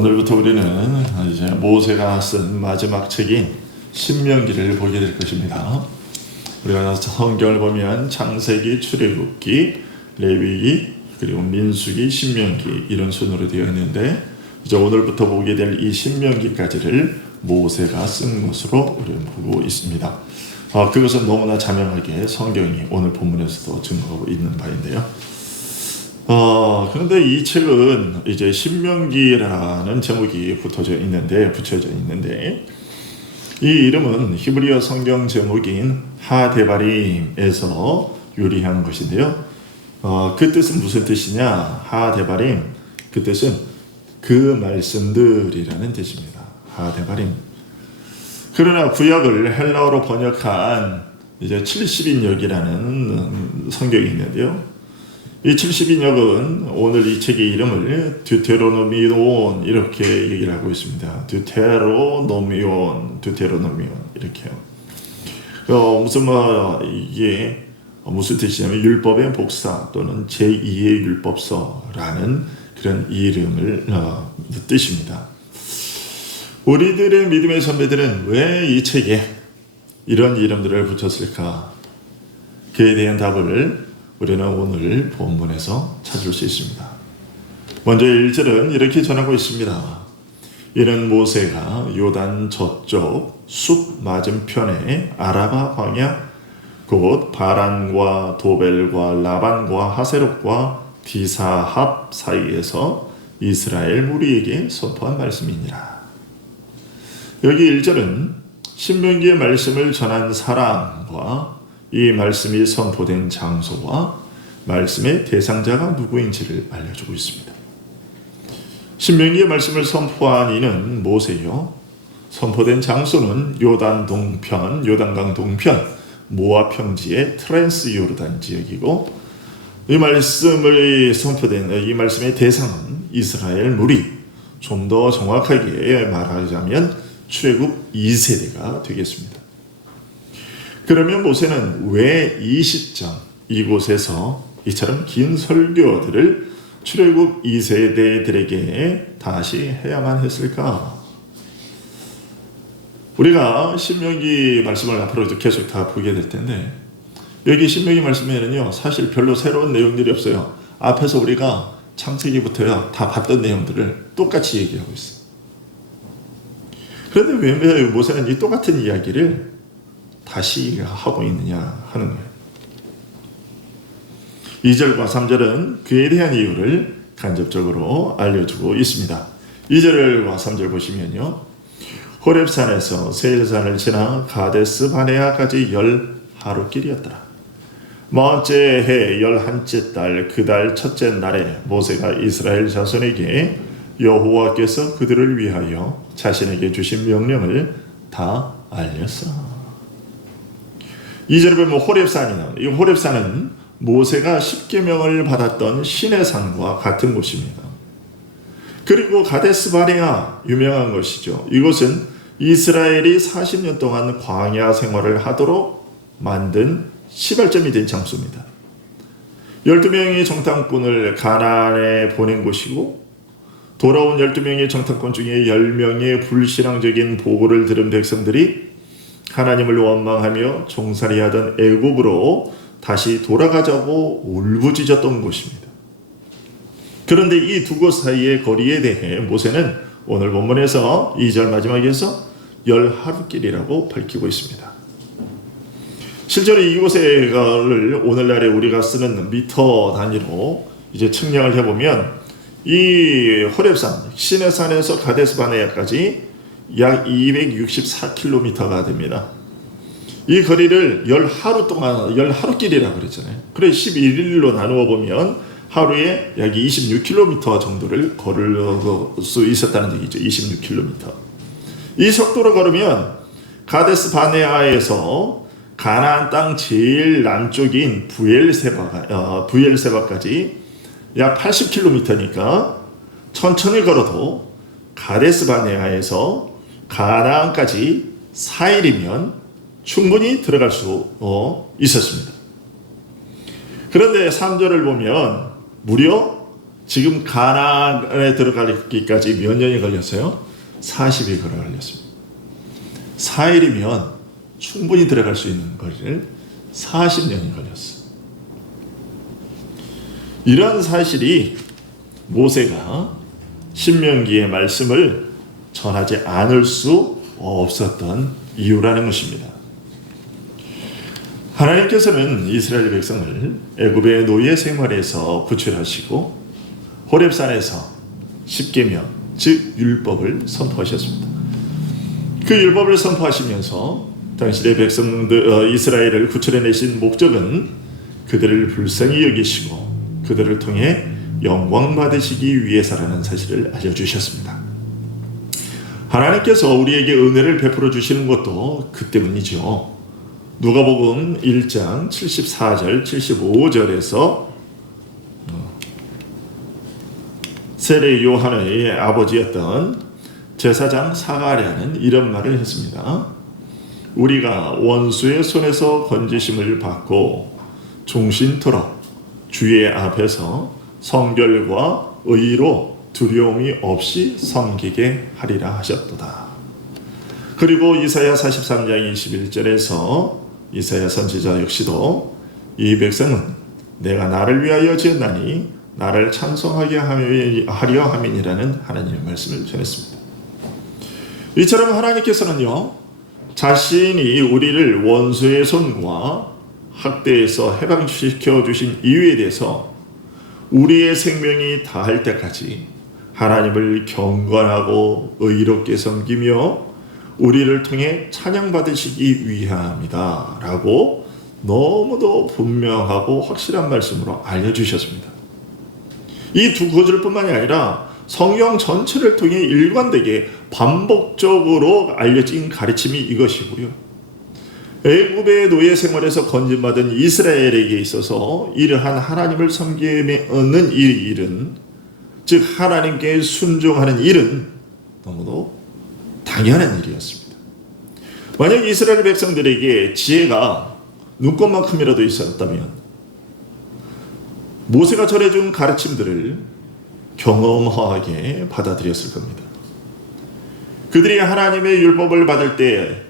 오늘부터 우리는 이제 모세가 쓴 마지막 책인 신명기를 보게 될 것입니다. 우리가 성경을 보면 창세기, 출애굽기, 레위기, 그리고 민수기, 신명기 이런 순으로 되어 있는데 이제 오늘부터 보게 될 이 신명기까지를 모세가 쓴 것으로 우리는 보고 있습니다. 그것은 너무나 자명하게 성경이 오늘 본문에서도 증거하고 있는 바인데요. 그런데 이 책은 이제 신명기라는 제목이 붙여져 있는데 이 이름은 히브리어 성경 제목인 하데바림에서 유래한 것인데요. 그 뜻은 무슨 뜻이냐? 하데바림, 그 뜻은 그 말씀들이라는 뜻입니다. 하데바림. 그러나 구약을 헬라어로 번역한 이제 70인역이라는 성경이 있는데요. 이 70인역은 오늘 이 책의 이름을 듀테로노미온 이렇게 얘기를 하고 있습니다. 듀테로노미온 이렇게요. 이게 무슨 뜻이냐면 율법의 복사 또는 제2의 율법서라는 그런 이름을 뜻입니다. 우리들의 믿음의 선배들은 왜 이 책에 이런 이름들을 붙였을까? 그에 대한 답을 우리는 오늘 본문에서 찾을 수 있습니다. 먼저 1절은 이렇게 전하고 있습니다. 이는 모세가 요단 저쪽 숲 맞은편에 아라바 광야 곧 바란과 도벨과 라반과 하세롯과 디사합 사이에서 이스라엘 무리에게 선포한 말씀이니라. 여기 1절은 신명기의 말씀을 전한 사람과 이 말씀이 선포된 장소와 말씀의 대상자가 누구인지를 알려주고 있습니다. 신명기의 말씀을 선포한 이는 모세요. 선포된 장소는 요단강 동편 모압 평지의 트랜스 요르단 지역이고 이 말씀을 선포된 이 말씀의 대상은 이스라엘 무리, 좀 더 정확하게 말하자면 출애굽 2세대가 되겠습니다. 그러면 모세는 왜 이 시점 이곳에서 이처럼 긴 설교들을 출애굽 2세대들에게 다시 해야만 했을까? 우리가 신명기 말씀을 앞으로도 계속 다 보게 될 텐데 여기 신명기 말씀에는요 사실 별로 새로운 내용들이 없어요. 앞에서 우리가 창세기부터요 다 봤던 내용들을 똑같이 얘기하고 있어요. 그런데 왜 모세는 이 똑같은 이야기를 다시 하고 있느냐 하는 거예요. 2절과 3절은 그에 대한 이유를 간접적으로 알려주고 있습니다. 2절과 3절 보시면요. 호렙산에서 세일산을 지나 가데스 바네아까지 10하루길이었더라. 먼째 해 11째 달 그 달 첫째 날에 모세가 이스라엘 자손에게 여호와께서 그들을 위하여 자신에게 주신 명령을 다 알렸어. 2절에 보면 호렙산이 나옵니다. 이 호렙산은 모세가 십계명을 받았던 시내산과 같은 곳입니다. 그리고 가데스 바네아 유명한 것이죠. 이곳은 이스라엘이 40년 동안 광야 생활을 하도록 만든 시발점이 된 장소입니다. 12명의 정탐꾼을 가나안에 보낸 곳이고 돌아온 12명의 정탐꾼 중에 10명의 불신앙적인 보고를 들은 백성들이 하나님을 원망하며 종살이하던 애굽으로 다시 돌아가자고 울부짖었던 곳입니다. 그런데 이 두 곳 사이의 거리에 대해 모세는 오늘 본문에서 2절 마지막에서 10하루길이라고 밝히고 있습니다. 실제로 이곳을 오늘날에 우리가 쓰는 미터 단위로 이제 측량을 해보면 이 호렙산, 시내산에서 가데스 바네아까지 약 264km가 됩니다. 이 거리를 10하루길이라고 그랬잖아요. 그래 11일로 나누어 보면 하루에 약 26km 정도를 걸을 수 있었다는 얘기죠. 26km. 이 속도로 걸으면 가데스 바네아에서 가나안 땅 제일 남쪽인 부엘세바까지 약 80km니까 천천히 걸어도 가데스 바네아에서 가나안까지 4일이면 충분히 들어갈 수 있었습니다. 그런데 3절을 보면 무려 지금 가나안에 들어가기까지 몇 년이 걸렸어요? 40이 걸렸습니다. 4일이면 충분히 들어갈 수 있는 거리를 40년이 걸렸어요. 이런 사실이 모세가 신명기의 말씀을 전하지 않을 수 없었던 이유라는 것입니다. 하나님께서는 이스라엘 백성을 애굽의 노예 생활에서 구출하시고 호렙산에서 십계명, 즉 율법을 선포하셨습니다. 그 율법을 선포하시면서 당신의 백성들 이스라엘을 구출해내신 목적은 그들을 불쌍히 여기시고 그들을 통해 영광 받으시기 위해서라는 사실을 알려주셨습니다. 하나님께서 우리에게 은혜를 베풀어 주시는 것도 그 때문이죠. 누가복음 1장 74절 75절에서 세례 요한의 아버지였던 제사장 사가랴는 이런 말을 했습니다. 우리가 원수의 손에서 건지심을 받고 종신토록 주의 앞에서 성결과 의로 두려움이 없이 섬기게 하리라 하셨도다. 그리고 이사야 43장 21절에서 이사야 선지자 역시도 이 백성은 내가 나를 위하여 지었나니 나를 찬송하게 하려 함이니라는 하나님의 말씀을 전했습니다. 이처럼 하나님께서는요, 자신이 우리를 원수의 손과 학대에서 해방시켜 주신 이유에 대해서 우리의 생명이 다할 때까지 하나님을 경건하고 의롭게 섬기며 우리를 통해 찬양받으시기 위함이다 라고 너무도 분명하고 확실한 말씀으로 알려주셨습니다. 이 두 구절뿐만이 아니라 성경 전체를 통해 일관되게 반복적으로 알려진 가르침이 이것이고요. 애굽의 노예 생활에서 건진받은 이스라엘에게 있어서 이러한 하나님을 섬기는 이 일은, 즉 하나님께 순종하는 일은 너무도 당연한 일이었습니다. 만약 이스라엘 백성들에게 지혜가 눈꽃만큼이라도 있었다면 모세가 전해준 가르침들을 경험하게 받아들였을 겁니다. 그들이 하나님의 율법을 받을 때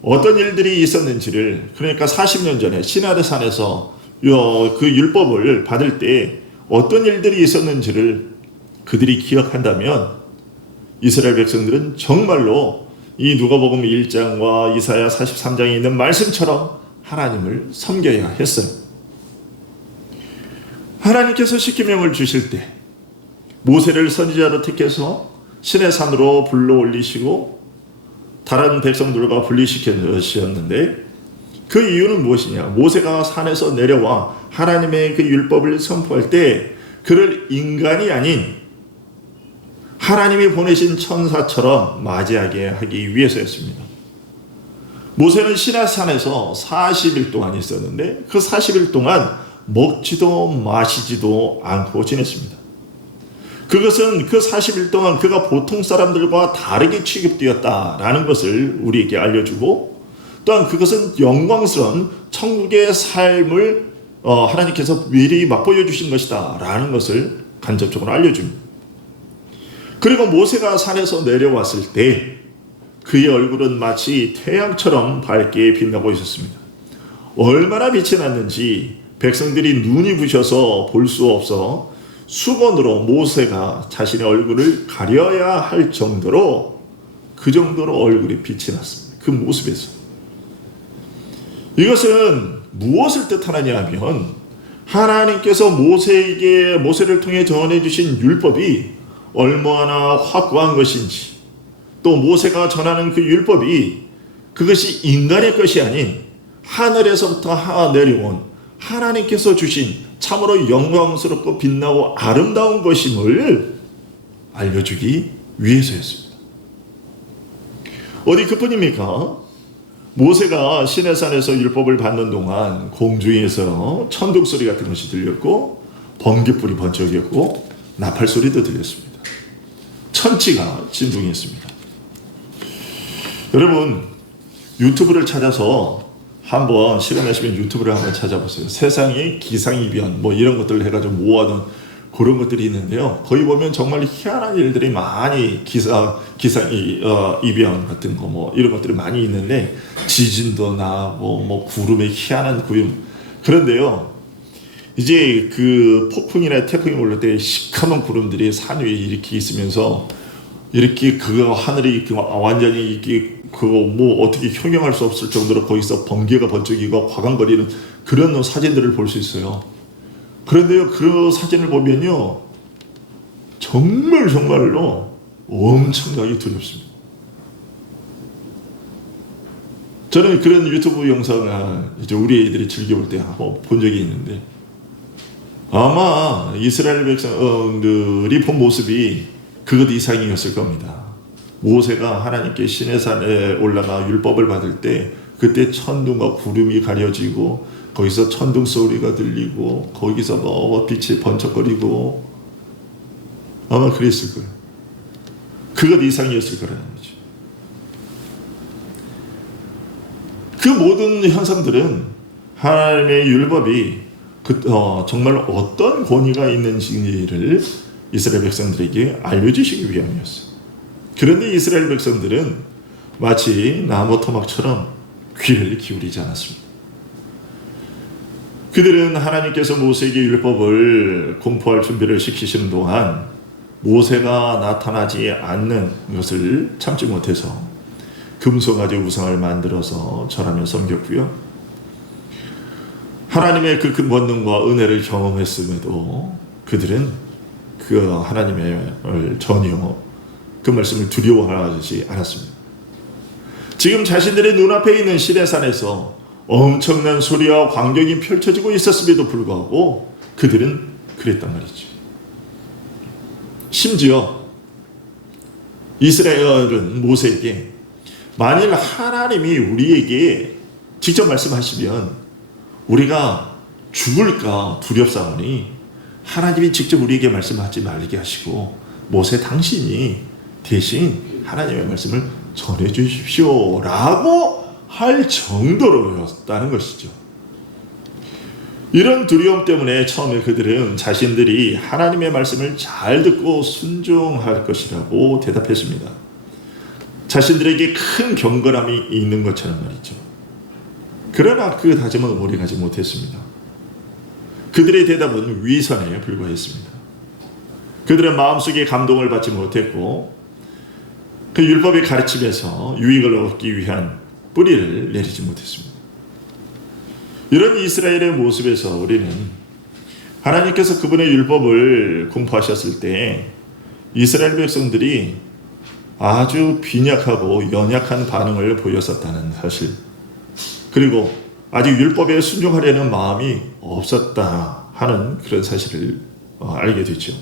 어떤 일들이 있었는지를, 그러니까 40년 전에 시나르산에서 그 율법을 받을 때 어떤 일들이 있었는지를 그들이 기억한다면 이스라엘 백성들은 정말로 이 누가복음 1장과 이사야 43장에 있는 말씀처럼 하나님을 섬겨야 했어요. 하나님께서 십계명을 주실 때 모세를 선지자로 택해서 시내산으로 불러 올리시고 다른 백성들과 분리시켰는데 그 이유는 무엇이냐? 모세가 산에서 내려와 하나님의 그 율법을 선포할 때 그를 인간이 아닌 하나님이 보내신 천사처럼 맞이하게 하기 위해서였습니다. 모세는 시내산에서 40일 동안 있었는데 그 40일 동안 먹지도 마시지도 않고 지냈습니다. 그것은 그 40일 동안 그가 보통 사람들과 다르게 취급되었다라는 것을 우리에게 알려주고, 또한 그것은 영광스러운 천국의 삶을 하나님께서 미리 맛보여 주신 것이다 라는 것을 간접적으로 알려줍니다. 그리고 모세가 산에서 내려왔을 때 그의 얼굴은 마치 태양처럼 밝게 빛나고 있었습니다. 얼마나 빛이 났는지 백성들이 눈이 부셔서 볼 수 없어 수건으로 모세가 자신의 얼굴을 가려야 할 정도로, 그 정도로 얼굴이 빛이 났습니다. 그 모습에서. 이것은 무엇을 뜻하느냐 하면 하나님께서 모세를 통해 전해주신 율법이 얼마나 확고한 것인지, 또 모세가 전하는 그 율법이 그것이 인간의 것이 아닌 하늘에서부터 내려온 하나님께서 주신 참으로 영광스럽고 빛나고 아름다운 것임을 알려주기 위해서였습니다. 어디 그뿐입니까? 모세가 시내산에서 율법을 받는 동안 공중에서 천둥소리 같은 것이 들렸고 번개불이 번쩍였고 나팔소리도 들렸습니다. 천지가 진동했습니다. 여러분, 유튜브를 찾아서 한번 시간 나시면 유튜브를 한번 찾아보세요. 세상의 기상이변 이런 것들을 해가지고 모아둔 그런 것들이 있는데요. 거기 보면 정말 희한한 일들이 많이 이변 같은 거 뭐 이런 것들이 많이 있는데 지진도 나고 뭐 구름의 희한한 구름. 그런데요. 이제 그 폭풍이나 태풍이 올 때 시커먼 구름들이 산 위에 이렇게 있으면서 이렇게 그 하늘이 완전히 이렇게 그거 뭐 어떻게 형용할 수 없을 정도로 거기서 번개가 번쩍이고 화강거리는 그런 사진들을 볼 수 있어요. 그런데요, 그 사진을 보면요, 정말로 엄청나게 두렵습니다. 저는 그런 유튜브 영상을 이제 우리 애들이 즐겨볼 때 한번 본 적이 있는데, 아마 이스라엘 백성들이 본 모습이 그것 이상이었을 겁니다. 모세가 하나님께 시내산에 올라가 율법을 받을 때 그때 천둥과 구름이 가려지고 거기서 천둥 소리가 들리고 거기서 뭐 빛이 번쩍거리고 아마 그랬을 거예요. 그것 이상이었을 거라는 거죠. 그 모든 현상들은 하나님의 율법이 정말 어떤 권위가 있는지를 이스라엘 백성들에게 알려주시기 위함이었어요. 그런데 이스라엘 백성들은 마치 나무 토막처럼 귀를 기울이지 않았습니다. 그들은 하나님께서 모세에게 율법을 공포할 준비를 시키시는 동안 모세가 나타나지 않는 것을 참지 못해서 금송아지 우상을 만들어서 절하며 섬겼고요. 하나님의 그 권능과 은혜를 경험했음에도 그들은 그 하나님의 전혀 그 말씀을 두려워하지 않았습니다. 지금 자신들의 눈앞에 있는 시내산에서 엄청난 소리와 광경이 펼쳐지고 있었음에도 불구하고 그들은 그랬단 말이죠. 심지어 이스라엘은 모세에게 만일 하나님이 우리에게 직접 말씀하시면 우리가 죽을까 두렵사오니 하나님이 직접 우리에게 말씀하지 말게 하시고 모세 당신이 대신 하나님의 말씀을 전해 주십시오 라고 할 정도로였다는 것이죠. 이런 두려움 때문에 처음에 그들은 자신들이 하나님의 말씀을 잘 듣고 순종할 것이라고 대답했습니다. 자신들에게 큰 경건함이 있는 것처럼 말이죠. 그러나 그 다짐은 오래가지 못했습니다. 그들의 대답은 위선에 불과했습니다. 그들은 마음속에 감동을 받지 못했고 그 율법의 가르침에서 유익을 얻기 위한 뿌리를 내리지 못했습니다. 이런 이스라엘의 모습에서 우리는 하나님께서 그분의 율법을 공포하셨을 때 이스라엘 백성들이 아주 빈약하고 연약한 반응을 보였었다는 사실, 그리고 아직 율법에 순종하려는 마음이 없었다 하는 그런 사실을 알게 되죠.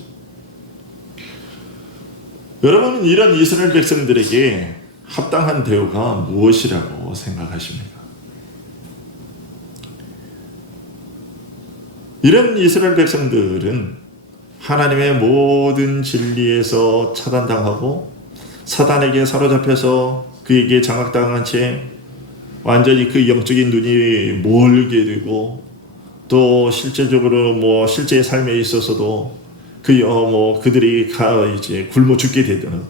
여러분은 이런 이스라엘 백성들에게 합당한 대우가 무엇이라고 생각하십니까? 이런 이스라엘 백성들은 하나님의 모든 진리에서 차단당하고 사단에게 사로잡혀서 그에게 장악당한 채 완전히 그 영적인 눈이 멀게 되고 또 실제적으로 실제 삶에 있어서도 그들이 이제 굶어 죽게 되는,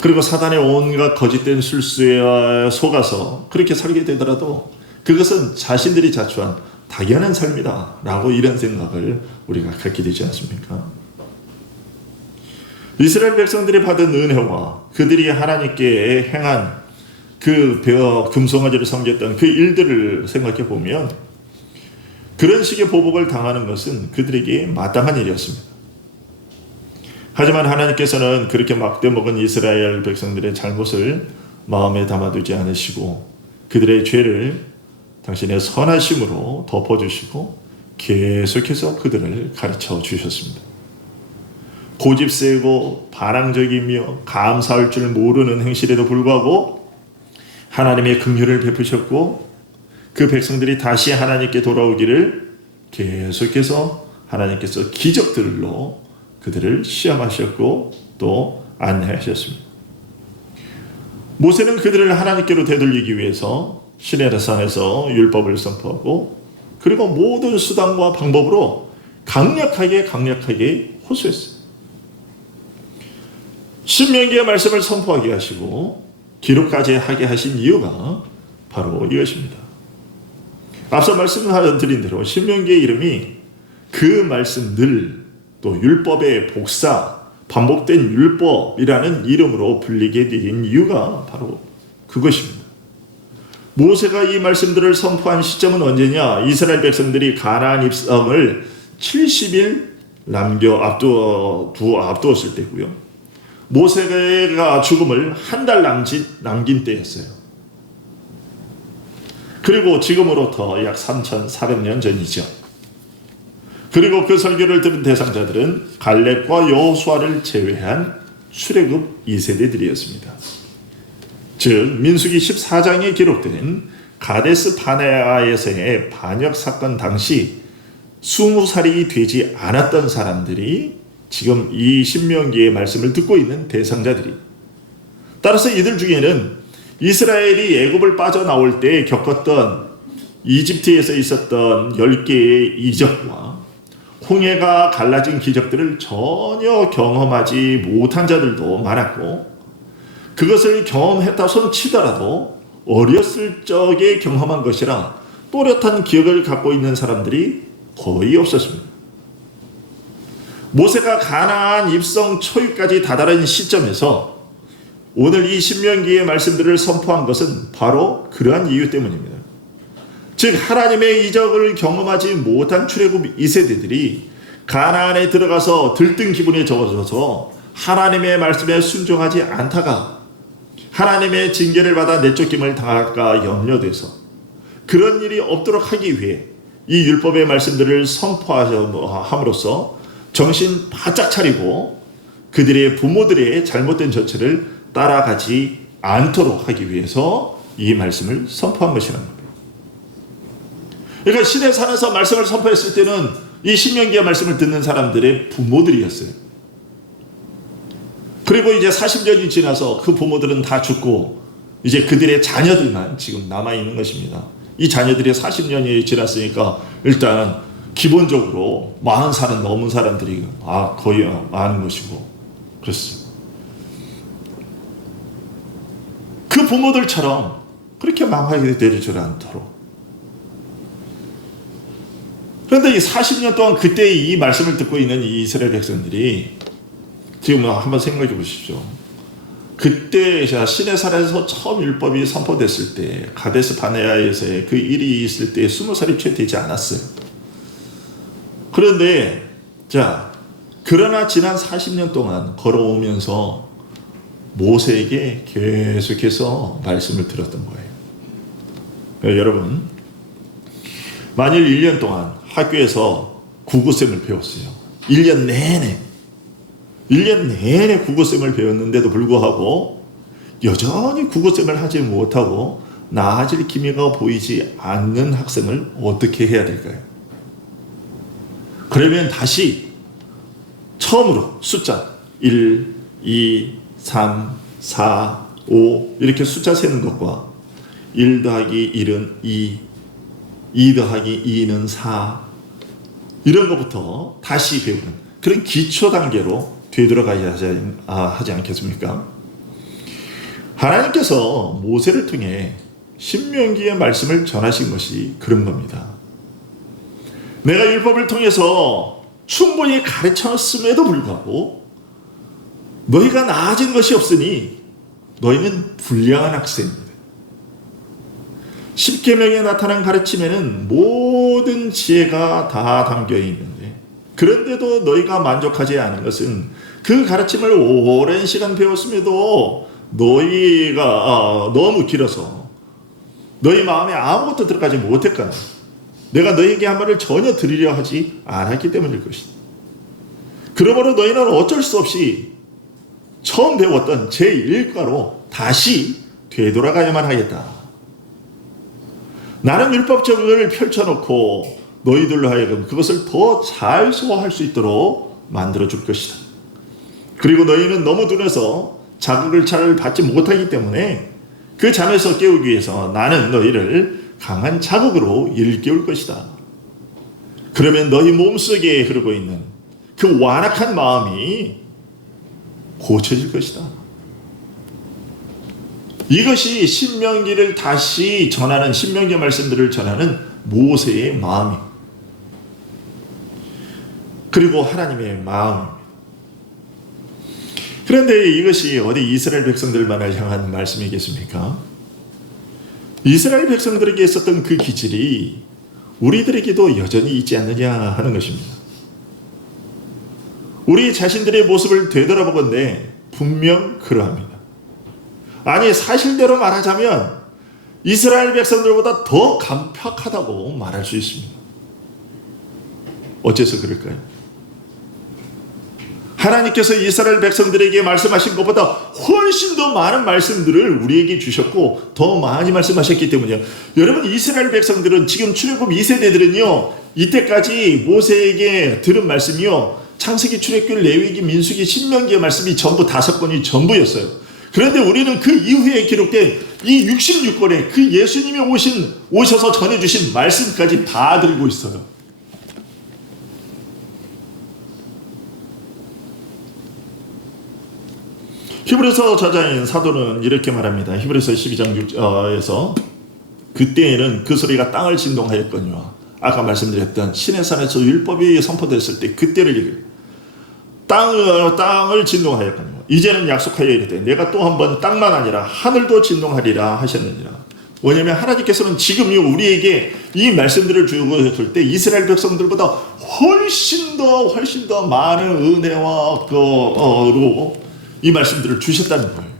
그리고 사단의 온갖 거짓된 술수에 속아서 그렇게 살게 되더라도 그것은 자신들이 자초한 당연한 삶이다 라고 이런 생각을 우리가 갖게 되지 않습니까? 이스라엘 백성들이 받은 은혜와 그들이 하나님께 행한 그 금송아지를 섬겼던 그 일들을 생각해 보면 그런 식의 보복을 당하는 것은 그들에게 마땅한 일이었습니다. 하지만 하나님께서는 그렇게 막대먹은 이스라엘 백성들의 잘못을 마음에 담아두지 않으시고 그들의 죄를 당신의 선하심으로 덮어주시고 계속해서 그들을 가르쳐 주셨습니다. 고집세고 반항적이며 감사할 줄 모르는 행실에도 불구하고 하나님의 긍휼을 베푸셨고 그 백성들이 다시 하나님께 돌아오기를 계속해서 하나님께서 기적들로 그들을 시험하셨고 또 안내하셨습니다. 모세는 그들을 하나님께로 되돌리기 위해서 시내산에서 율법을 선포하고 그리고 모든 수단과 방법으로 강력하게 호소했어요. 신명기의 말씀을 선포하게 하시고 기록까지 하게 하신 이유가 바로 이것입니다. 앞서 말씀드린 대로 신명기의 이름이 그 말씀들, 또 율법의 복사, 반복된 율법이라는 이름으로 불리게 된 이유가 바로 그것입니다. 모세가 이 말씀들을 선포한 시점은 언제냐? 이스라엘 백성들이 가나안 입성을 70일 앞두었을 때고요. 모세가 죽음을 한 달 남긴 때였어요. 그리고 지금으로부터 약 3,400년 전이죠. 그리고 그 설교를 들은 대상자들은 갈렙과 여호수아를 제외한 출애굽 2세대들이었습니다. 즉 민수기 14장에 기록된 가데스 바네아에서의 반역 사건 당시 20살이 되지 않았던 사람들이 지금 이 신명기의 말씀을 듣고 있는 대상자들이, 따라서 이들 중에는 이스라엘이 애굽을 빠져나올 때 겪었던 이집트에서 있었던 10개의 이적과 홍해가 갈라진 기적들을 전혀 경험하지 못한 자들도 많았고, 그것을 경험했다 손 치더라도 어렸을 적에 경험한 것이라 또렷한 기억을 갖고 있는 사람들이 거의 없었습니다. 모세가 가나안 입성 초기까지 다다른 시점에서 오늘 이 신명기의 말씀들을 선포한 것은 바로 그러한 이유 때문입니다. 즉 하나님의 이적을 경험하지 못한 출애굽 2세대들이 가나안에 들어가서 들뜬 기분에 젖어서 하나님의 말씀에 순종하지 않다가 하나님의 징계를 받아 내쫓김을 당할까 염려돼서 그런 일이 없도록 하기 위해 이 율법의 말씀들을 선포함으로써 정신 바짝 차리고 그들의 부모들의 잘못된 전체를 따라가지 않도록 하기 위해서 이 말씀을 선포한 것이라는 겁니다. 그러니까 시내산에서 말씀을 선포했을 때는 이 신명기의 말씀을 듣는 사람들의 부모들이었어요. 그리고 이제 40년이 지나서 그 부모들은 다 죽고 이제 그들의 자녀들만 지금 남아있는 것입니다. 이 자녀들이 40년이 지났으니까 일단 기본적으로 40살은 넘은 사람들이 거의 많은 것이고 그렇습니다. 그 부모들처럼 그렇게 망하게 되지 줄 않도록. 그런데 이 40년 동안 그때 이 말씀을 듣고 있는 이 이스라엘 백성들이 지금 한번 생각해 보십시오. 그때 시내산에서 처음 율법이 선포됐을 때 가데스 바네아에서의 그 일이 있을 때 20살이 채 되지 않았어요. 그런데 그러나 지난 40년 동안 걸어오면서 모세에게 계속해서 말씀을 들었던 거예요. 여러분, 만일 1년 동안 학교에서 국어쌤을 배웠어요. 1년 내내 국어쌤을 배웠는데도 불구하고 여전히 국어쌤을 하지 못하고 나아질 기미가 보이지 않는 학생을 어떻게 해야 될까요? 그러면 다시 처음으로 숫자 1, 2, 3, 4, 5 이렇게 숫자 세는 것과 1 더하기 1은 2, 2 더하기 2는 4 이런 것부터 다시 배우는 그런 기초 단계로 되돌아가야 하지 않겠습니까? 하나님께서 모세를 통해 신명기의 말씀을 전하신 것이 그런 겁니다. 내가 율법을 통해서 충분히 가르쳤음에도 불구하고 너희가 나아진 것이 없으니 너희는 불량한 학생입니다. 십계명에 나타난 가르침에는 모든 지혜가 다 담겨 있는데 그런데도 너희가 만족하지 않은 것은 그 가르침을 오랜 시간 배웠음에도 너희가 너무 길어서 너희 마음에 아무것도 들어가지 못했거나 내가 너희에게 한 말을 전혀 들으려 하지 않았기 때문일 것이다. 그러므로 너희는 어쩔 수 없이 처음 배웠던 제1과로 다시 되돌아가야만 하겠다. 나는 율법적을 펼쳐놓고 너희들로 하여금 그것을 더 잘 소화할 수 있도록 만들어줄 것이다. 그리고 너희는 너무 둔해서 자극을 잘 받지 못하기 때문에 그 잠에서 깨우기 위해서 나는 너희를 강한 자극으로 일깨울 것이다. 그러면 너희 몸속에 흐르고 있는 그 완악한 마음이 고쳐질 것이다. 이것이 신명기를 다시 전하는, 신명기 말씀들을 전하는 모세의 마음이, 그리고 하나님의 마음입니다. 그런데 이것이 어디 이스라엘 백성들만을 향한 말씀이겠습니까? 이스라엘 백성들에게 있었던 그 기질이 우리들에게도 여전히 있지 않느냐 하는 것입니다. 우리 자신들의 모습을 되돌아보건대 분명 그러합니다. 아니, 사실대로 말하자면 이스라엘 백성들보다 더 간팍하다고 말할 수 있습니다. 어째서 그럴까요? 하나님께서 이스라엘 백성들에게 말씀하신 것보다 훨씬 더 많은 말씀들을 우리에게 주셨고 더 많이 말씀하셨기 때문이에요. 여러분, 이스라엘 백성들은 지금 출애굽 2세대들은요, 이때까지 모세에게 들은 말씀이요, 창세기, 출애굽기, 레위기, 민수기, 신명기의 말씀이 전부 5권이 전부였어요. 그런데 우리는 그 이후에 기록된 이 66권의 그 예수님이 오셔서 전해주신 말씀까지 다 들고 있어요. 히브리서 저자인 사도는 이렇게 말합니다. 히브리서 12장 6절에서 그때에는 그 소리가 땅을 진동하였거니와, 아까 말씀드렸던 시내산에서 율법이 선포됐을 때 그때를 얘기해요. 땅을 진동하였거니와 이제는 약속하여 이르되 내가 또 한 번 땅만 아니라 하늘도 진동하리라 하셨느니라. 왜냐하면 하나님께서는 지금 우리에게 이 말씀들을 주셨을 때 이스라엘 백성들보다 훨씬 더 많은 은혜와 로 이 말씀들을 주셨다는 거예요.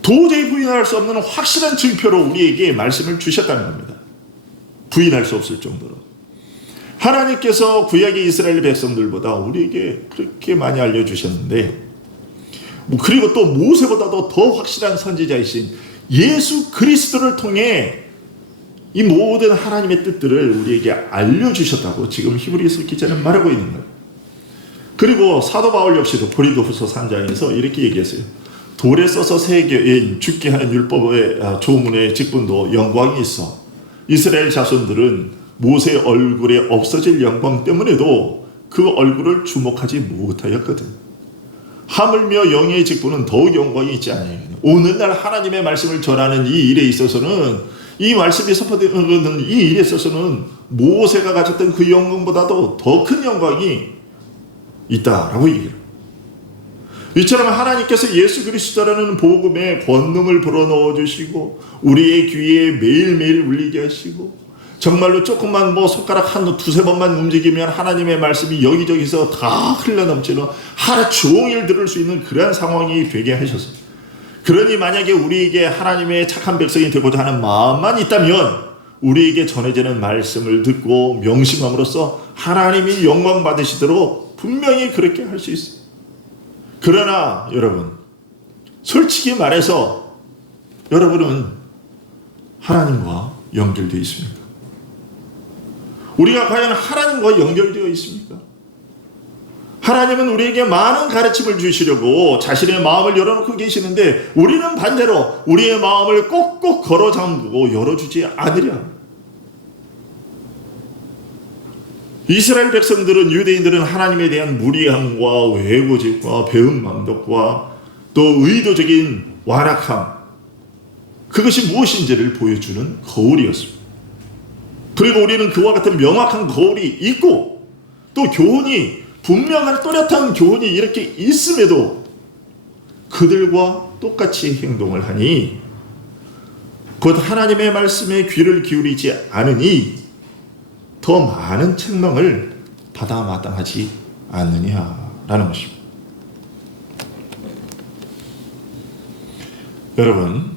도저히 부인할 수 없는 확실한 증표로 우리에게 말씀을 주셨다는 겁니다. 부인할 수 없을 정도로. 하나님께서 구약의 이스라엘 백성들보다 우리에게 그렇게 많이 알려주셨는데, 그리고 또 모세보다도 더 확실한 선지자이신 예수 그리스도를 통해 이 모든 하나님의 뜻들을 우리에게 알려주셨다고 지금 히브리서 기자는 말하고 있는 거예요. 그리고 사도 바울 역시도 고린도후서 3장에서 이렇게 얘기했어요. 돌에 써서 새겨 죽게 하는 율법의 조문의 직분도 영광이 있어. 이스라엘 자손들은 모세의 얼굴에 없어질 영광 때문에도 그 얼굴을 주목하지 못하였거든. 하물며 영의 직분은 더욱 영광이 있지 않아요. 오늘날 하나님의 말씀을 전하는 이 일에 있어서는, 이 말씀이 선포되는 이 일에 있어서는 모세가 가졌던 그 영광보다도 더 큰 영광이 있다라고 얘기해요. 이처럼 하나님께서 예수 그리스도라는 복음의 권능을 불어넣어 주시고 우리의 귀에 매일매일 울리게 하시고, 정말로 조금만 손가락 두세 번만 움직이면 하나님의 말씀이 여기저기서 다 흘러넘치는 하루 종일 들을 수 있는 그러한 상황이 되게 하셨어요. 그러니 만약에 우리에게 하나님의 착한 백성이 되고자 하는 마음만 있다면 우리에게 전해지는 말씀을 듣고 명심함으로써 하나님이 영광 받으시도록 분명히 그렇게 할 수 있어요. 그러나 여러분, 솔직히 말해서 여러분은 하나님과 연결되어 있습니까? 우리가 과연 하나님과 연결되어 있습니까? 하나님은 우리에게 많은 가르침을 주시려고 자신의 마음을 열어놓고 계시는데, 우리는 반대로 우리의 마음을 꼭꼭 걸어 잠그고 열어주지 않으려. 이스라엘 백성들은, 유대인들은 하나님에 대한 무리함과 왜고집과 배은망덕과 또 의도적인 완악함, 그것이 무엇인지를 보여주는 거울이었습니다. 그리고 우리는 그와 같은 명확한 거울이 있고 또 교훈이, 분명한 또렷한 교훈이 이렇게 있음에도 그들과 똑같이 행동을 하니 곧 하나님의 말씀에 귀를 기울이지 않으니 더 많은 책망을 받아 마땅하지 않느냐라는 것입니다. 여러분,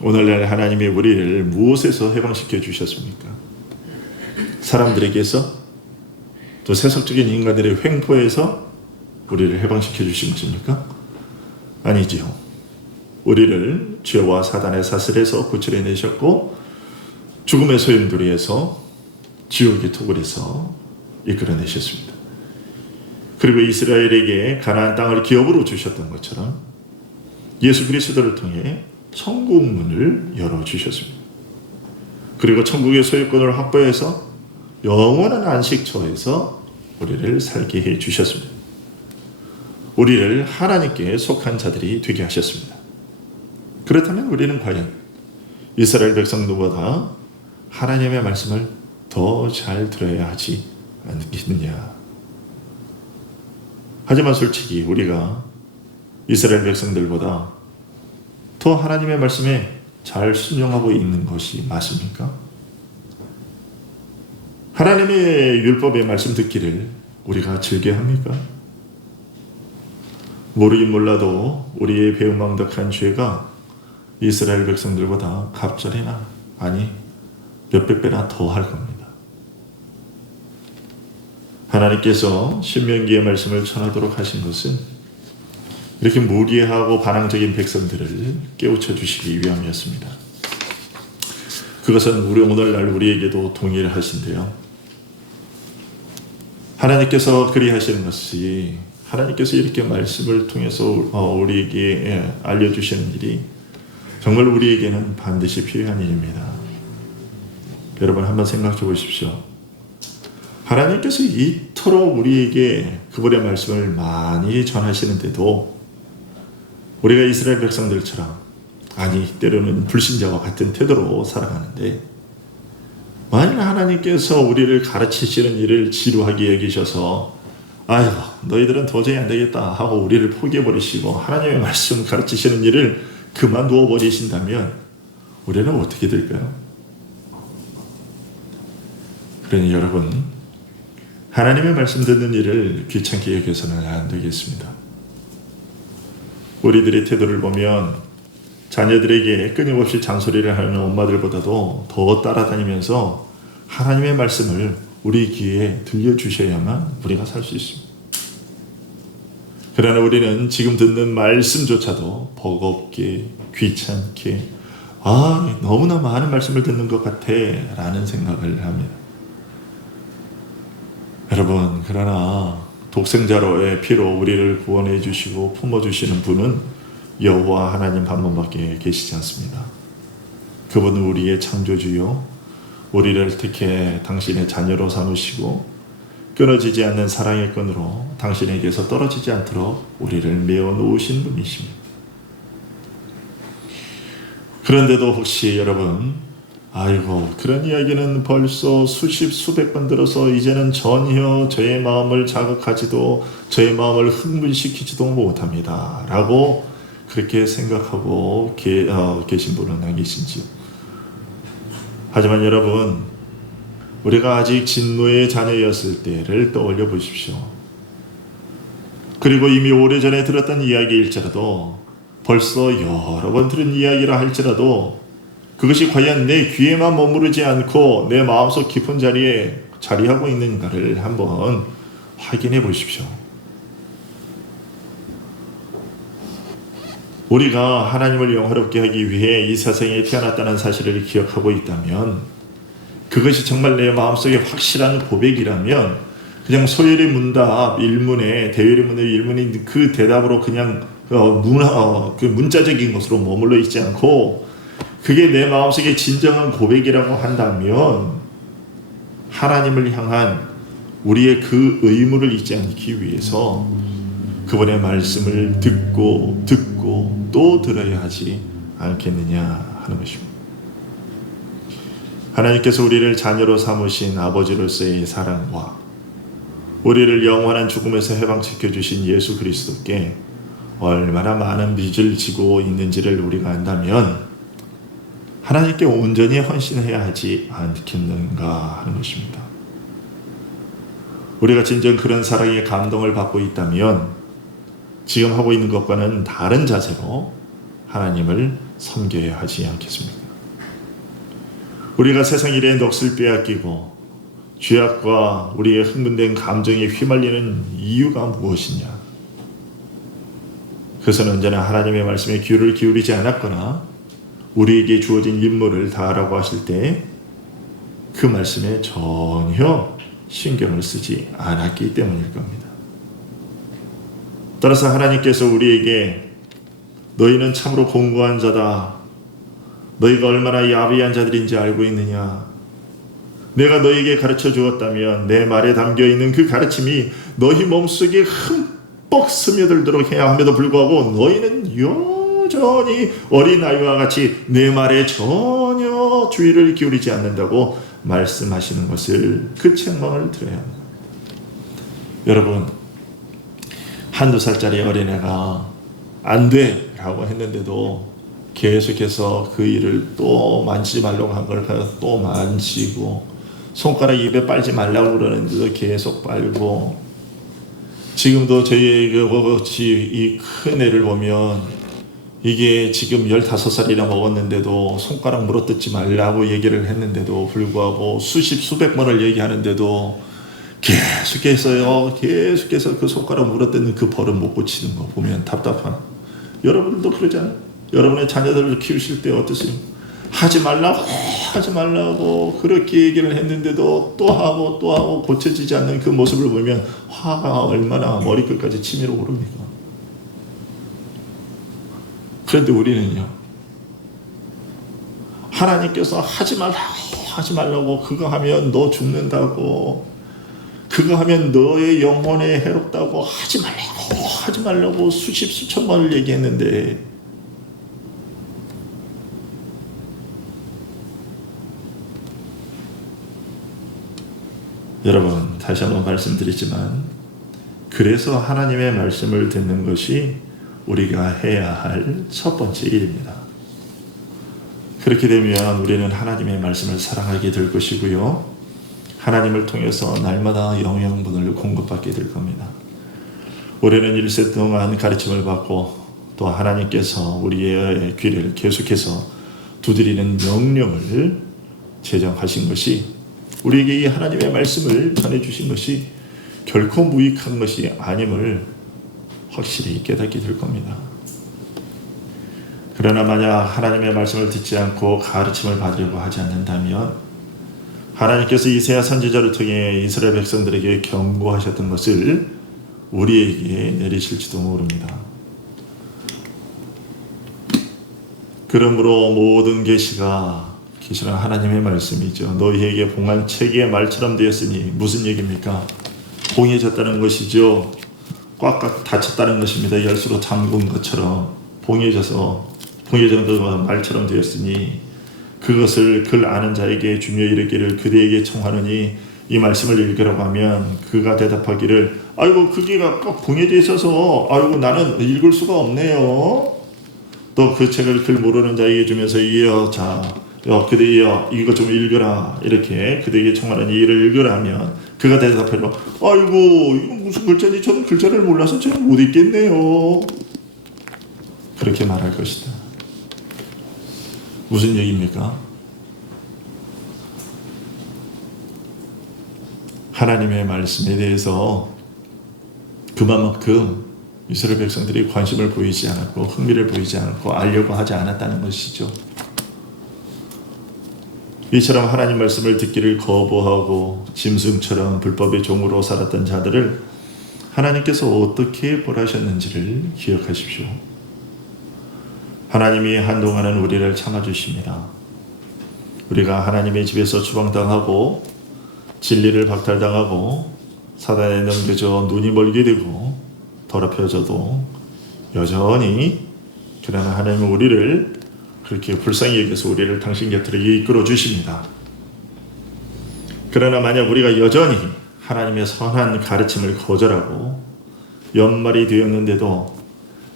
오늘날 하나님이 우리를 무엇에서 해방시켜 주셨습니까? 사람들에게서, 또 세속적인 인간들의 횡포에서 우리를 해방시켜 주신 것입니까? 아니지요. 우리를 죄와 사단의 사슬에서 구출해내셨고 죽음의 소용돌이에서 지옥의 토굴에서 이끌어내셨습니다. 그리고 이스라엘에게 가나안 땅을 기업으로 주셨던 것처럼 예수 그리스도를 통해 천국문을 열어주셨습니다. 그리고 천국의 소유권을 확보해서 영원한 안식처에서 우리를 살게 해 주셨습니다. 우리를 하나님께 속한 자들이 되게 하셨습니다. 그렇다면 우리는 과연 이스라엘 백성들보다 하나님의 말씀을 더 잘 들어야 하지 않겠느냐? 하지만 솔직히 우리가 이스라엘 백성들보다 더 하나님의 말씀에 잘 순종하고 있는 것이 맞습니까? 하나님의 율법의 말씀 듣기를 우리가 즐겨합니까? 모르긴 몰라도 우리의 배은망덕한 죄가 이스라엘 백성들보다 갑절이나 아니 몇백 배나 더 할 겁니다. 하나님께서 신명기의 말씀을 전하도록 하신 것은 이렇게 무리하고 반항적인 백성들을 깨우쳐 주시기 위함이었습니다. 그것은 오늘날 우리에게도 동일하신데요. 하나님께서 그리하시는 것이 하나님께서 이렇게 말씀을 통해서 우리에게 알려주시는 일이 정말 우리에게는 반드시 필요한 일입니다. 여러분 한번 생각해 보십시오. 하나님께서 이토록 우리에게 그분의 말씀을 많이 전하시는데도 우리가 이스라엘 백성들처럼 아니 때로는 불신자와 같은 태도로 살아가는데 만일 하나님께서 우리를 가르치시는 일을 지루하게 여기셔서 아이고 너희들은 도저히 안 되겠다 하고 우리를 포기해버리시고 하나님의 말씀 가르치시는 일을 그만두어 버리신다면 우리는 어떻게 될까요? 그러니 여러분 하나님의 말씀 듣는 일을 귀찮게 여겨서는 안 되겠습니다. 우리들의 태도를 보면 자녀들에게 끊임없이 잔소리를 하는 엄마들보다도 더 따라다니면서 하나님의 말씀을 우리 귀에 들려주셔야만 우리가 살 수 있습니다. 그러나 우리는 지금 듣는 말씀조차도 버겁게 귀찮게 너무나 많은 말씀을 듣는 것 같아 라는 생각을 합니다. 여러분 그러나 독생자로의 피로 우리를 구원해 주시고 품어주시는 분은 여호와 하나님 한 분밖에 계시지 않습니다. 그분은 우리의 창조주요 우리를 택해 당신의 자녀로 삼으시고 끊어지지 않는 사랑의 끈으로 당신에게서 떨어지지 않도록 우리를 메어 놓으신 분이십니다. 그런데도 혹시 여러분 그런 이야기는 벌써 수백 번 들어서 이제는 전혀 저의 마음을 자극하지도 저의 마음을 흥분시키지도 못합니다 라고 그렇게 생각하고 계신 분은 안 계신지요? 하지만 여러분 우리가 아직 진노의 자녀였을 때를 떠올려 보십시오. 그리고 이미 오래전에 들었던 이야기일지라도 벌써 여러 번 들은 이야기라 할지라도 그것이 과연 내 귀에만 머무르지 않고 내 마음속 깊은 자리에 자리하고 있는가를 한번 확인해 보십시오. 우리가 하나님을 영화롭게 하기 위해 이 세상에 태어났다는 사실을 기억하고 있다면 그것이 정말 내 마음속에 확실한 고백이라면 그냥 소열의 문답 일문에 대열의 문답 일문인 그 대답으로 그냥 그 문자적인 것으로 머물러 있지 않고 그게 내 마음속에 진정한 고백이라고 한다면 하나님을 향한 우리의 그 의무를 잊지 않기 위해서 그분의 말씀을 듣고 또 들어야 하지 않겠느냐 하는 것입니다. 하나님께서 우리를 자녀로 삼으신 아버지로서의 사랑과 우리를 영원한 죽음에서 해방시켜 주신 예수 그리스도께 얼마나 많은 빚을 지고 있는지를 우리가 안다면 하나님께 온전히 헌신해야 하지 않겠는가 하는 것입니다. 우리가 진정 그런 사랑의 감동을 받고 있다면 지금 하고 있는 것과는 다른 자세로 하나님을 섬겨야 하지 않겠습니까? 우리가 세상 일에 넋을 빼앗기고 죄악과 우리의 흥분된 감정에 휘말리는 이유가 무엇이냐? 그것은 언제나 하나님의 말씀에 귀를 기울이지 않았거나 우리에게 주어진 임무를 다하라고 하실 때 그 말씀에 전혀 신경을 쓰지 않았기 때문일 겁니다. 따라서 하나님께서 우리에게 너희는 참으로 공고한 자다. 너희가 얼마나 야비한 자들인지 알고 있느냐? 내가 너희에게 가르쳐 주었다면 내 말에 담겨있는 그 가르침이 너희 몸속에 흠뻑 스며들도록 해야 함에도 불구하고 너희는 여전히 어린아이와 같이 내 말에 전혀 주의를 기울이지 않는다고 말씀하시는 것을 그 책망을 들어야 합니다. 여러분, 한두 살짜리 어린애가 안 돼 라고 했는데도 계속해서 그 일을 또 만지지 말라고 한 걸 또 만지고, 손가락 입에 빨지 말라고 그러는데도 계속 빨고, 지금도 저희 이 큰 애를 보면 이게 지금 15살이나 먹었는데도 손가락 물어뜯지 말라고 얘기를 했는데도 불구하고 수백 번을 얘기하는데도 계속해서 그 손가락 물어뜯는 그 버릇 못 고치는 거 보면 답답한. 여러분들도 그러잖아요. 여러분의 자녀들을 키우실 때 어떠세요? 하지 말라고 그렇게 얘기를 했는데도 또 하고 고쳐지지 않는 그 모습을 보면 화가 얼마나 머리끝까지 치밀어 오릅니까? 그런데 우리는요, 하나님께서 하지 말라고 그거 하면 너 죽는다고, 그거 하면 너의 영혼에 해롭다고 하지 말라고 수천 번을 얘기했는데, 여러분, 다시 한번 말씀드리지만, 그래서 하나님의 말씀을 듣는 것이 우리가 해야 할 첫 번째 일입니다. 그렇게 되면 우리는 하나님의 말씀을 사랑하게 될 것이고요, 하나님을 통해서 날마다 영양분을 공급받게 될 겁니다. 우리는 1세 동안 가르침을 받고 또 하나님께서 우리의 귀를 계속해서 두드리는 명령을 제정하신 것이, 우리에게 이 하나님의 말씀을 전해주신 것이 결코 무익한 것이 아님을 확실히 깨닫게 될 겁니다. 그러나 만약 하나님의 말씀을 듣지 않고 가르침을 받으려고 하지 않는다면, 하나님께서 이사야 선지자를 통해 이스라엘 백성들에게 경고하셨던 것을 우리에게 내리실지도 모릅니다. 그러므로 모든 계시는 하나님의 말씀이죠. 너희에게 봉한 책의 말처럼 되었으니, 무슨 얘기입니까? 봉해졌다는 것이죠. 꽉꽉 닫혔다는 것입니다. 열쇠로 잠근 것처럼 봉해져서 말처럼 되었으니, 그것을 글 아는 자에게 주며 이르기를 그대에게 청하노니, 이 말씀을 읽으라고 하면 그가 대답하기를, 아이고 그게 꽉 봉해져 있어서 아이고 나는 읽을 수가 없네요. 또 그 책을 글 모르는 자에게 주면서 그대여 이거 좀 읽으라, 이렇게 그대에게 청하노니 이를 읽으라 하면 그가 대답하기를, 아이고 이거 무슨 글자인지 저는 글자를 몰라서 저는 못 읽겠네요. 그렇게 말할 것이다. 무슨 얘기입니까? 하나님의 말씀에 대해서 그만큼 이스라엘 백성들이 관심을 보이지 않았고 흥미를 보이지 않았고 알려고 하지 않았다는 것이죠. 이처럼 하나님 말씀을 듣기를 거부하고 짐승처럼 불법의 종으로 살았던 자들을 하나님께서 어떻게 벌하셨는지를 기억하십시오. 하나님이 한동안은 우리를 참아주십니다. 우리가 하나님의 집에서 추방당하고 진리를 박탈당하고 사단에 넘겨져 눈이 멀게 되고 더럽혀져도 여전히, 그러나 하나님은 우리를 그렇게 불쌍히 여겨서 우리를 당신 곁으로 이끌어 주십니다. 그러나 만약 우리가 여전히 하나님의 선한 가르침을 거절하고 연말이 되었는데도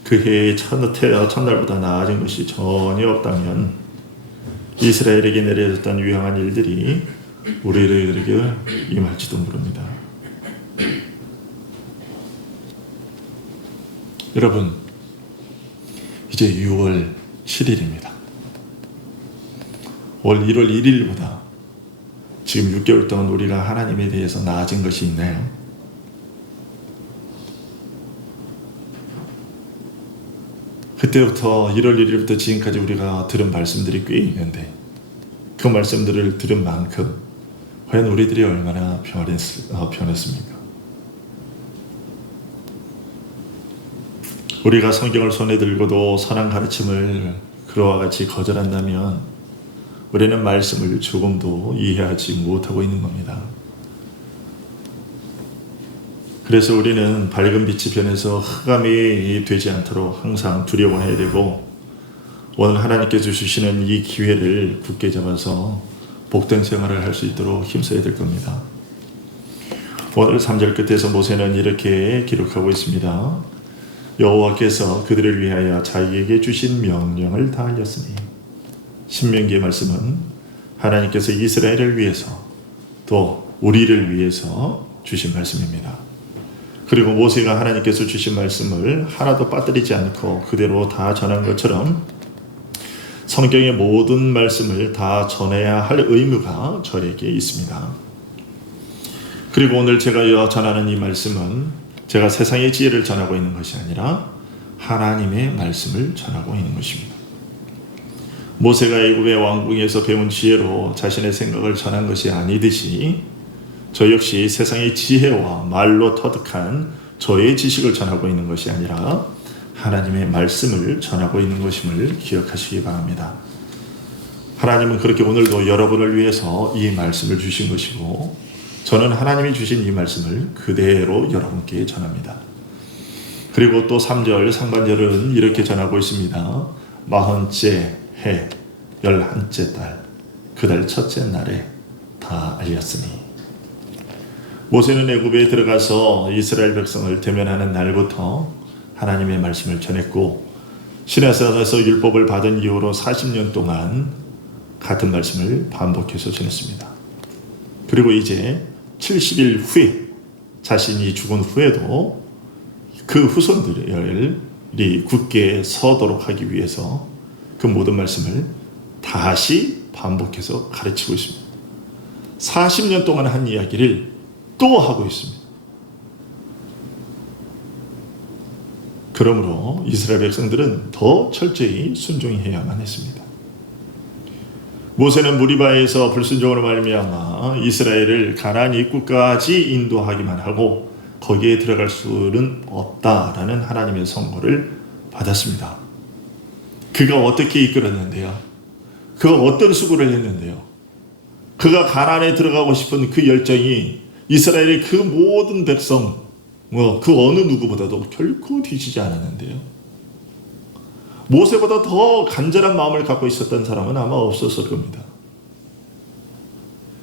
그 해의 첫날보다 나아진 것이 전혀 없다면, 이스라엘에게 내려졌던 유황한 일들이 우리에게 임할지도 모릅니다. 여러분, 이제 6월 7일입니다. 올 1월 1일보다 지금 6개월 동안 우리가 하나님에 대해서 나아진 것이 있나요? 그때부터 1월 1일부터 지금까지 우리가 들은 말씀들이 꽤 있는데, 그 말씀들을 들은 만큼 과연 우리들이 얼마나 변했습니까? 우리가 성경을 손에 들고도 선한 가르침을 그와 같이 거절한다면 우리는 말씀을 조금도 이해하지 못하고 있는 겁니다. 그래서 우리는 밝은 빛이 변해서 흑암이 되지 않도록 항상 두려워해야 되고, 오늘 하나님께서 주시는 이 기회를 굳게 잡아서 복된 생활을 할 수 있도록 힘써야 될 겁니다. 오늘 3절 끝에서 모세는 이렇게 기록하고 있습니다. 여호와께서 그들을 위하여 자기에게 주신 명령을 다 알렸으니. 신명기의 말씀은 하나님께서 이스라엘을 위해서 또 우리를 위해서 주신 말씀입니다. 그리고 모세가 하나님께서 주신 말씀을 하나도 빠뜨리지 않고 그대로 다 전한 것처럼 성경의 모든 말씀을 다 전해야 할 의무가 저에게 있습니다. 그리고 오늘 제가 전하는 이 말씀은 제가 세상의 지혜를 전하고 있는 것이 아니라 하나님의 말씀을 전하고 있는 것입니다. 모세가 애굽의 왕궁에서 배운 지혜로 자신의 생각을 전한 것이 아니듯이 저 역시 세상의 지혜와 말로 터득한 저의 지식을 전하고 있는 것이 아니라 하나님의 말씀을 전하고 있는 것임을 기억하시기 바랍니다. 하나님은 그렇게 오늘도 여러분을 위해서 이 말씀을 주신 것이고, 저는 하나님이 주신 이 말씀을 그대로 여러분께 전합니다. 그리고 또 3절 상반절은 이렇게 전하고 있습니다. 40째 해 11째 달 그 달 첫째 날에 다 알렸으니. 모세는 애굽에 들어가서 이스라엘 백성을 대면하는 날부터 하나님의 말씀을 전했고, 시내산에서 율법을 받은 이후로 40년 동안 같은 말씀을 반복해서 전했습니다. 그리고 이제 70일 후에, 자신이 죽은 후에도 그 후손들이 굳게 서도록 하기 위해서 그 모든 말씀을 다시 반복해서 가르치고 있습니다. 40년 동안 한 이야기를 또 하고 있습니다. 그러므로 이스라엘 백성들은 더 철저히 순종해야만 했습니다. 모세는 무리바에서 불순종으로 말미암아 이스라엘을 가나안 입구까지 인도하기만 하고 거기에 들어갈 수는 없다라는 하나님의 선고를 받았습니다. 그가 어떻게 이끌었는데요? 그가 어떤 수고를 했는데요? 그가 가나안에 들어가고 싶은 그 열정이 이스라엘의 그 모든 백성, 그 어느 누구보다도 결코 뒤지지 않았는데요. 모세보다 더 간절한 마음을 갖고 있었던 사람은 아마 없었을 겁니다.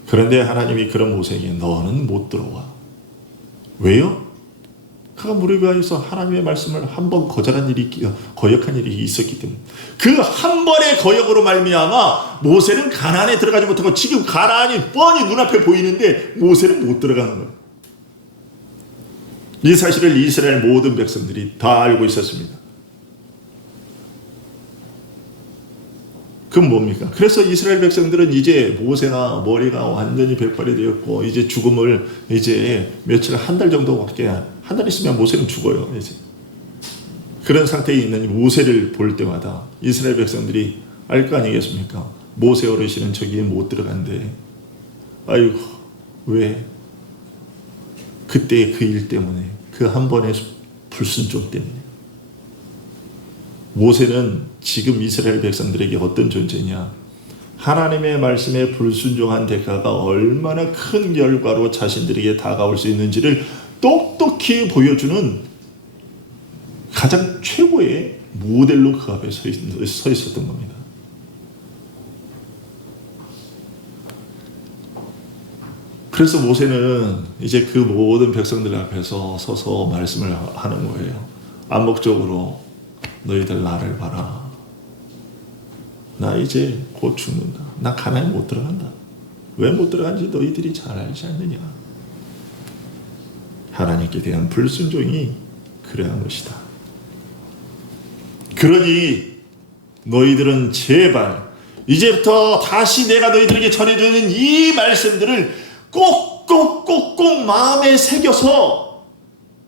그런데 하나님이 그런 모세에게 너는 못 들어와. 왜요? 그가 무리바에서 하나님의 말씀을 한 번 거절한 일이, 거역한 일이 있었기 때문에, 그 한 번의 거역으로 말미암아 모세는 가나안에 들어가지 못하고 지금 가나안이 뻔히 눈앞에 보이는데 모세는 못 들어가는 거예요. 이 사실을 이스라엘 모든 백성들이 다 알고 있었습니다. 그건 뭡니까? 그래서 이스라엘 백성들은 이제 모세가 머리가 완전히 백발이 되었고 이제 죽음을 이제 며칠, 한 달 정도밖에, 한 달 있으면 모세는 죽어요. 이제 그런 상태에 있는 모세를 볼 때마다 이스라엘 백성들이 알 거 아니겠습니까? 모세 어르신은 저기에 못 들어간대. 아이고, 왜? 그때 그 일 때문에, 그 한 번의 불순종 때문에. 모세는 지금 이스라엘 백성들에게 어떤 존재냐? 하나님의 말씀에 불순종한 대가가 얼마나 큰 결과로 자신들에게 다가올 수 있는지를 똑똑히 보여주는 가장 최고의 모델로 그 앞에 서 있었던 겁니다. 그래서 모세는 이제 그 모든 백성들 앞에서 서서 말씀을 하는 거예요. 암묵적으로 너희들 나를 봐라. 나 이제 곧 죽는다. 나 가나안에 못 들어간다. 왜 못 들어간지 너희들이 잘 알지 않느냐. 하나님께 대한 불순종이 그러한 것이다. 그러니 너희들은 제발 이제부터 다시 내가 너희들에게 전해주는 이 말씀들을 꼭꼭꼭꼭 마음에 새겨서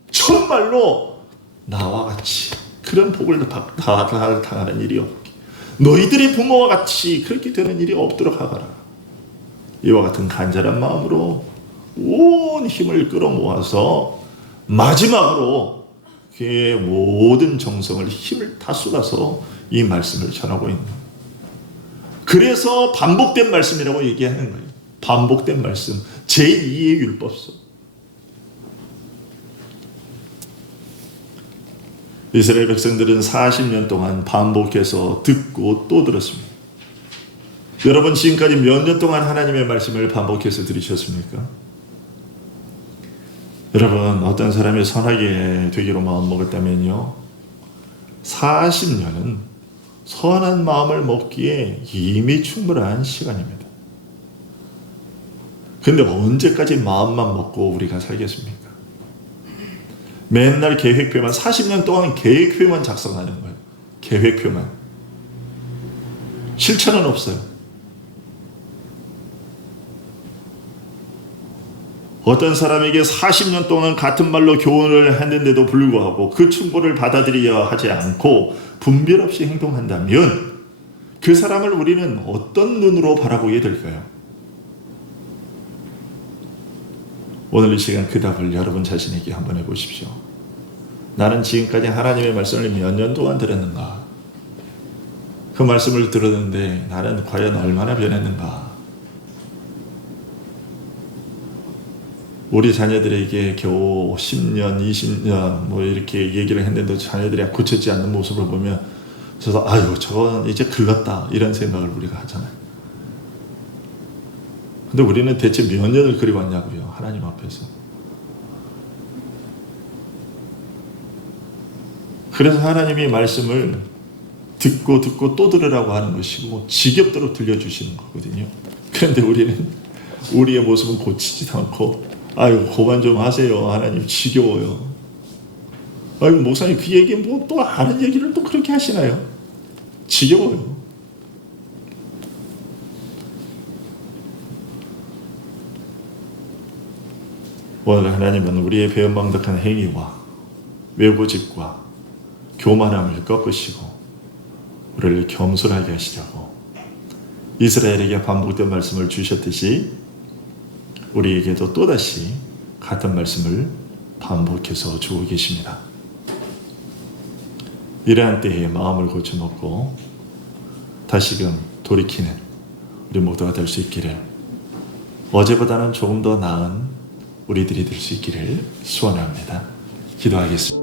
정말로 나와 같이 그런 복을 당하는 일이 없게, 너희들의 부모와 같이 그렇게 되는 일이 없도록 하거라. 이와 같은 간절한 마음으로 온 힘을 끌어모아서 마지막으로 그의 모든 정성을, 힘을 다 쏟아서 이 말씀을 전하고 있는, 그래서 반복된 말씀이라고 얘기하는 거예요. 반복된 말씀. 제2의 율법서. 이스라엘 백성들은 40년 동안 반복해서 듣고 또 들었습니다. 여러분 지금까지 몇 년 동안 하나님의 말씀을 반복해서 들으셨습니까? 여러분 어떤 사람이 선하게 되기로 마음먹었다면요 40년은 선한 마음을 먹기에 이미 충분한 시간입니다. 근데 언제까지 마음만 먹고 우리가 살겠습니까? 맨날 계획표만 40년 동안 계획표만 작성하는 거예요. 계획표만. 실천은 없어요. 어떤 사람에게 40년 동안 같은 말로 교훈을 했는데도 불구하고 그 충고를 받아들여야 하지 않고 분별 없이 행동한다면 그 사람을 우리는 어떤 눈으로 바라보게 될까요? 오늘 이 시간 그 답을 여러분 자신에게 한번 해보십시오. 나는 지금까지 하나님의 말씀을 몇 년 동안 들었는가? 그 말씀을 들었는데 나는 과연 얼마나 변했는가? 우리 자녀들에게 겨우 10년, 20년 뭐 이렇게 얘기를 했는데도 자녀들이 고쳤지 않는 모습을 보면 저도 아유 저건 이제 글렀다 이런 생각을 우리가 하잖아요. 근데 우리는 대체 몇 년을 그려왔냐고요. 하나님 앞에서. 그래서 하나님이 말씀을 듣고 또 들으라고 하는 것이고 지겹도록 들려주시는 거거든요. 그런데 우리는 우리의 모습은 고치지도 않고 아유 그만 좀 하세요. 하나님 지겨워요. 아유 목사님 그 얘기 뭐 또 아는 얘기를 또 그렇게 하시나요? 지겨워요. 오늘 하나님은 우리의 배은망덕한 행위와 외고집과 교만함을 꺾으시고 우리를 겸손하게 하시려고 이스라엘에게 반복된 말씀을 주셨듯이 우리에게도 또다시 같은 말씀을 반복해서 주고 계십니다. 이러한 때에 마음을 고쳐놓고 다시금 돌이키는 우리 모두가 될 수 있기를 어제보다는 조금 더 나은 우리들이 될 수 있기를 소원합니다. 기도하겠습니다.